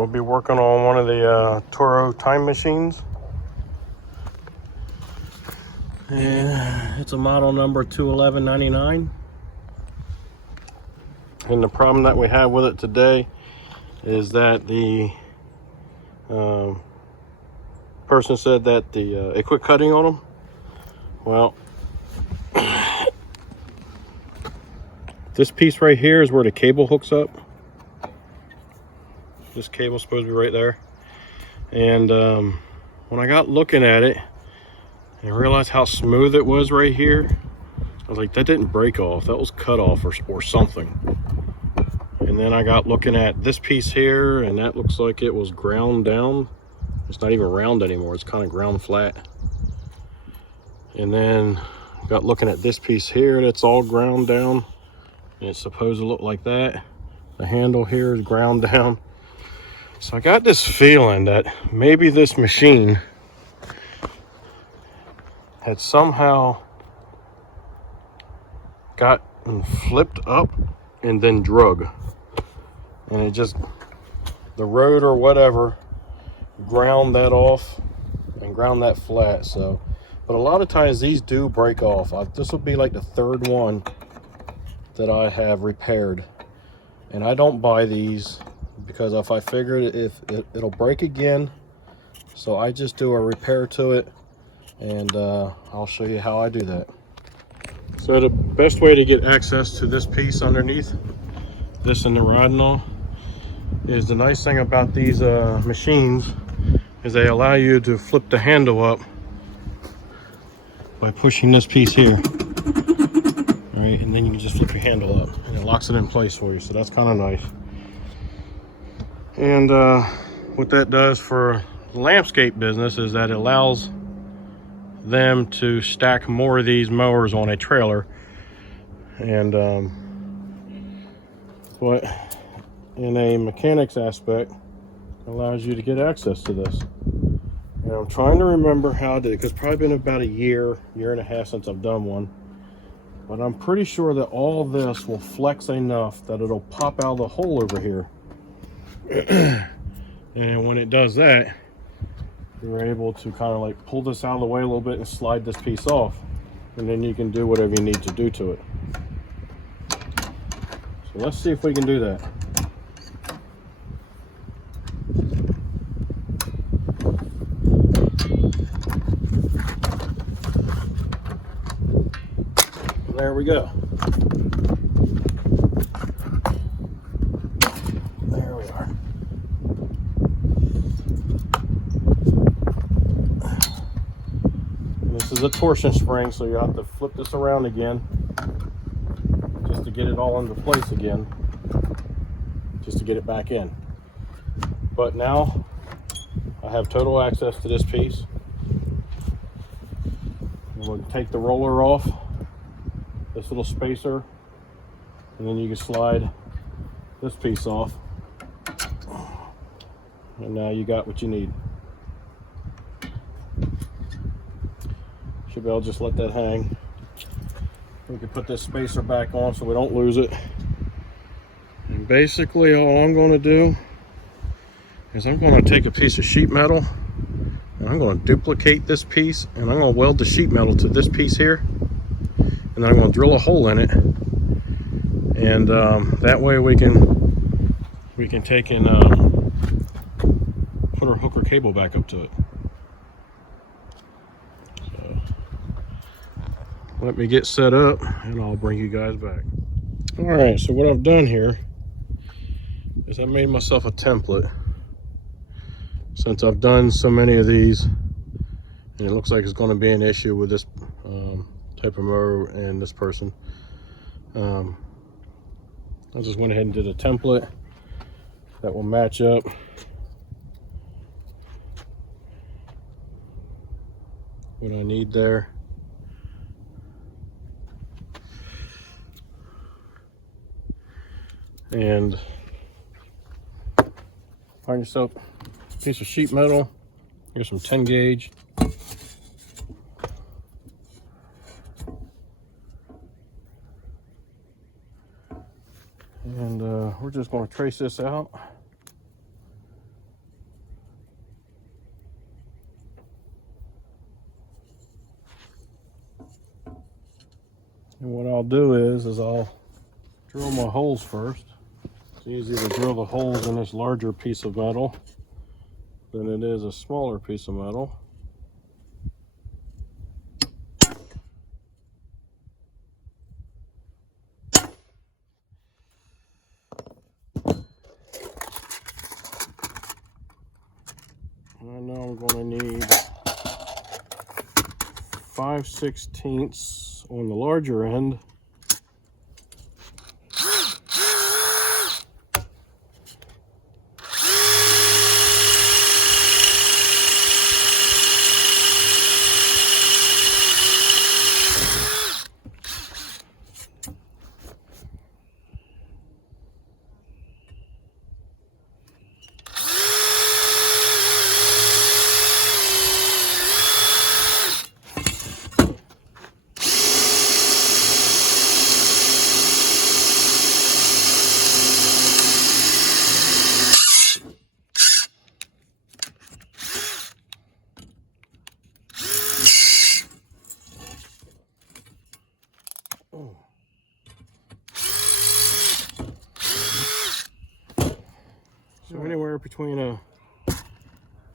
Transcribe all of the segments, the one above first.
we'll be working on one of the Toro time machines. And it's a model number 21199. And the problem that we have with it today is that the person said that it quit cutting on them. Well, this piece right here is where the cable hooks up. This cable's supposed to be right there. And when I got looking at it and realized how smooth it was right here, I was like, that didn't break off. That was cut off or something. And then I got looking at this piece here, and that looks like it was ground down. It's not even round anymore. It's kind of ground flat. And then got looking at this piece here that's all ground down. And it's supposed to look like that. The handle here is ground down. So I got this feeling that maybe this machine had somehow gotten flipped up and then drug. And it just, the road or whatever, ground that off and ground that flat. So, but a lot of times these do break off. This will be like the third one that I have repaired, and I don't buy these because if I figured it'll break again, so I just do a repair to it, and I'll show you how I do that. So the best way to get access to this piece underneath this and the rod and all is, the nice thing about these machines is they allow you to flip the handle up by pushing this piece here, right? And then you can just flip your handle up and it locks it in place for you. So that's kind of nice. And what that does for the landscape business is that it allows them to stack more of these mowers on a trailer. And but in a mechanics aspect, allows you to get access to this. And I'm trying to remember how to, because it's probably been about a year and a half since I've done one, but I'm pretty sure that all this will flex enough that it'll pop out of the hole over here. And when it does that, you're able to kind of like pull this out of the way a little bit and slide this piece off, and then you can do whatever you need to do to it. So let's see if we can do that. There we go. There we are. And this is a torsion spring, so you have to flip this around again just to get it all into place again, just to get it back in. But now I have total access to this piece. I'm going to take the roller off, this little spacer, and then you can slide this piece off, and now you got what you need. Should be able to just let that hang. We can put this spacer back on so we don't lose it. And basically all I'm going to do is I'm going to take a piece of sheet metal and I'm going to duplicate this piece, and I'm going to weld the sheet metal to this piece here, and then I'm going to drill a hole in it, and that way we can take and put our hook or cable back up to it. So let me get set up and I'll bring you guys back. All right, so what I've done here is I made myself a template, since I've done so many of these and it looks like it's going to be an issue with this type of mower and this person. I just went ahead and did a template that will match up what I need there. And find yourself a piece of sheet metal. Here's some 10 gauge. And we're just going to trace this out. And what I'll do is I'll drill my holes first. It's easier to drill the holes in this larger piece of metal than it is a smaller piece of metal. And I know I'm going to need 5/16 on the larger end. So anywhere between a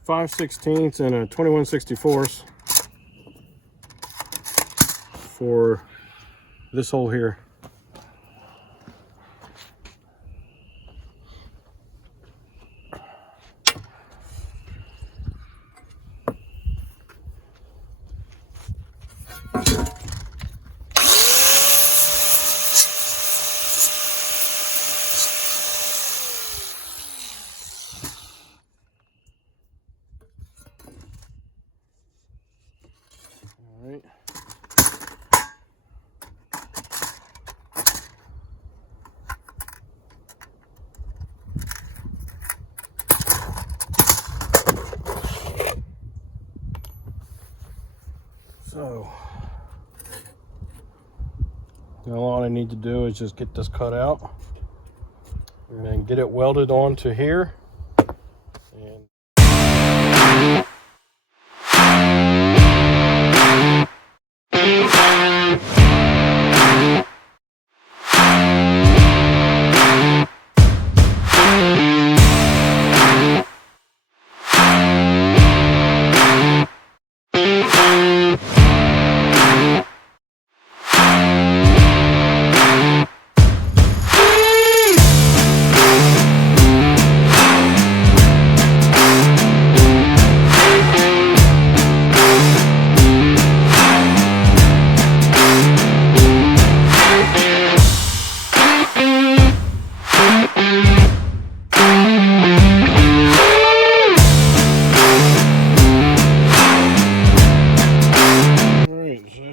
5/16 and a 21/64 for this hole here. All right. So now all I need to do is just get this cut out and then get it welded onto here. And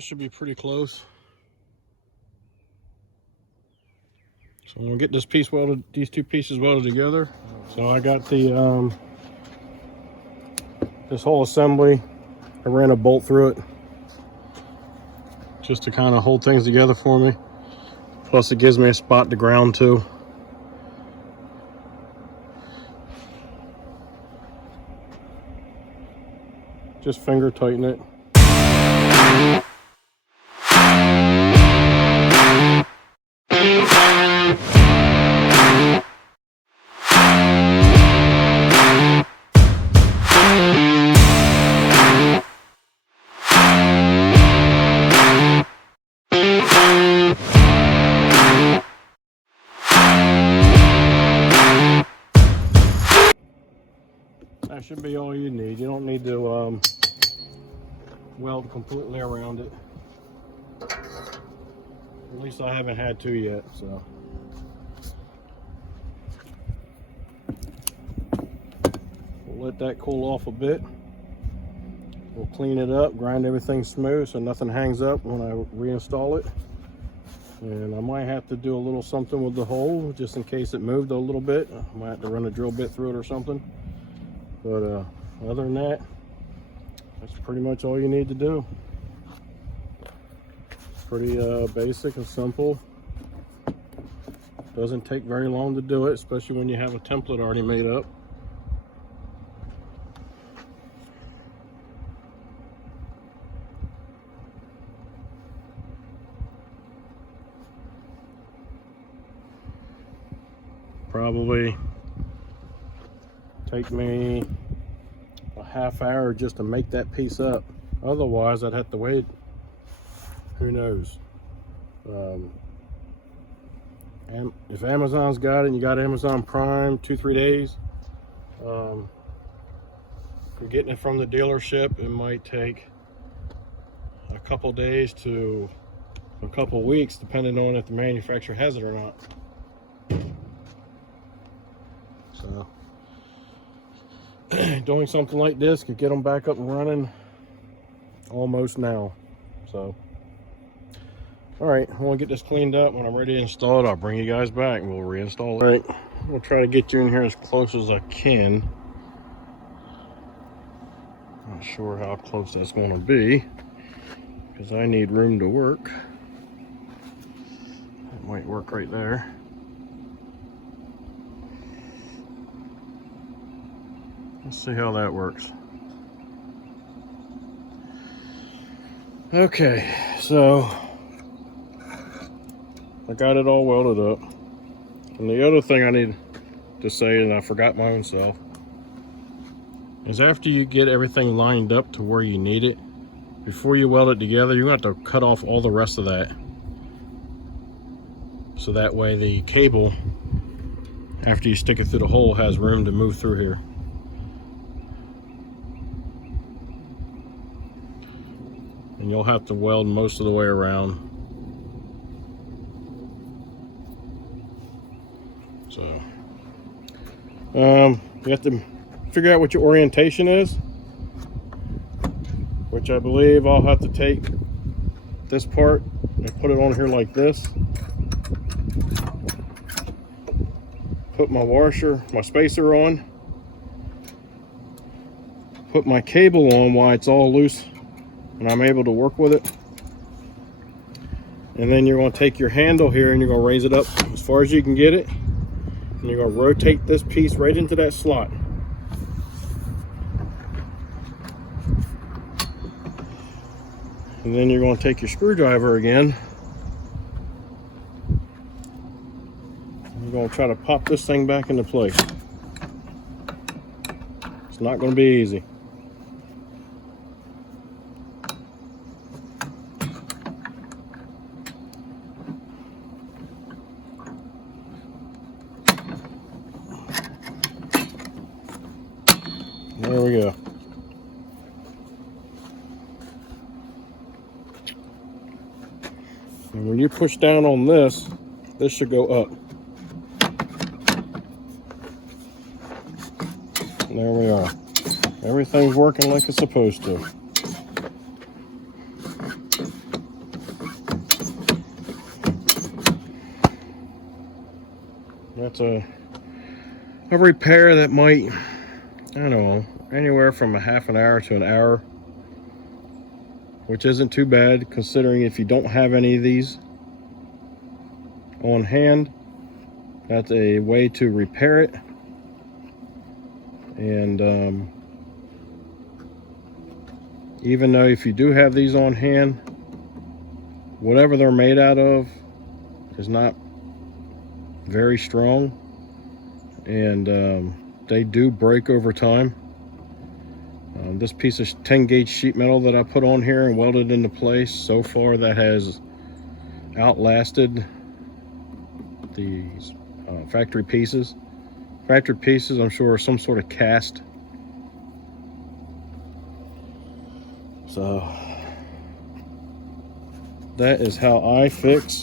should be pretty close. So I'm gonna get this piece welded, these two pieces welded together. So I got the this whole assembly. I ran a bolt through it just to kind of hold things together for me. Plus it gives me a spot to ground to. Just finger tighten it. That should be all you need. You don't need to weld completely around it. At least I haven't had to yet, so. We'll let that cool off a bit. We'll clean it up, grind everything smooth so nothing hangs up when I reinstall it. And I might have to do a little something with the hole just in case it moved a little bit. I might have to run a drill bit through it or something. But other than that, that's pretty much all you need to do. Pretty basic and simple. Doesn't take very long to do it, especially when you have a template already made up. probably take me a half hour just to make that piece up. Otherwise, I'd have to wait, who knows. And if Amazon's got it and you got Amazon Prime, 2-3 days, if you're getting it from the dealership, it might take a couple days to a couple weeks, depending on if the manufacturer has it or not. So doing something like this could get them back up and running almost now. So all right, I want to get this cleaned up. When I'm ready to install it, I'll bring you guys back and we'll reinstall it. All right, we'll try to get you in here as close as I can. Not sure how close that's going to be because I need room to work. That might work right there. Let's see how that works. Okay, so I got it all welded up. And the other thing I need to say, and I forgot my own self, is after you get everything lined up to where you need it, before you weld it together, you're going to have to cut off all the rest of that. So that way the cable, after you stick it through the hole, has room to move through here. And you'll have to weld most of the way around. So, you have to figure out what your orientation is, which I believe I'll have to take this part and put it on here like this. Put my washer, my spacer on. Put my cable on while it's all loose and I'm able to work with it. And then you're going to take your handle here and you're going to raise it up as far as you can get it. And you're going to rotate this piece right into that slot. And then you're going to take your screwdriver again. And you're going to try to pop this thing back into place. It's not going to be easy. There we go. And when you push down on this, this should go up. And there we are. Everything's working like it's supposed to. That's a repair that might, I don't know, anywhere from a half an hour to an hour, which isn't too bad considering if you don't have any of these on hand. That's a way to repair it. And even though if you do have these on hand, whatever they're made out of is not very strong, and they do break over time. This piece of 10 gauge sheet metal that I put on here and welded into place, so far that has outlasted these factory pieces. Factory pieces, I'm sure, are some sort of cast. So that is how I fix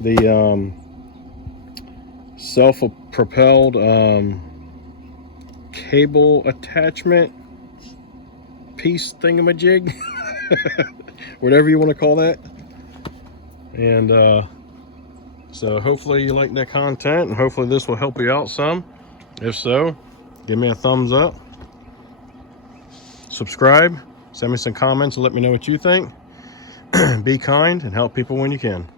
the self-propelled cable attachment piece thingamajig, whatever you want to call that. And so hopefully you like that content, and hopefully this will help you out some. If so, give me a thumbs up, subscribe, send me some comments and let me know what you think. Be kind and help people when you can.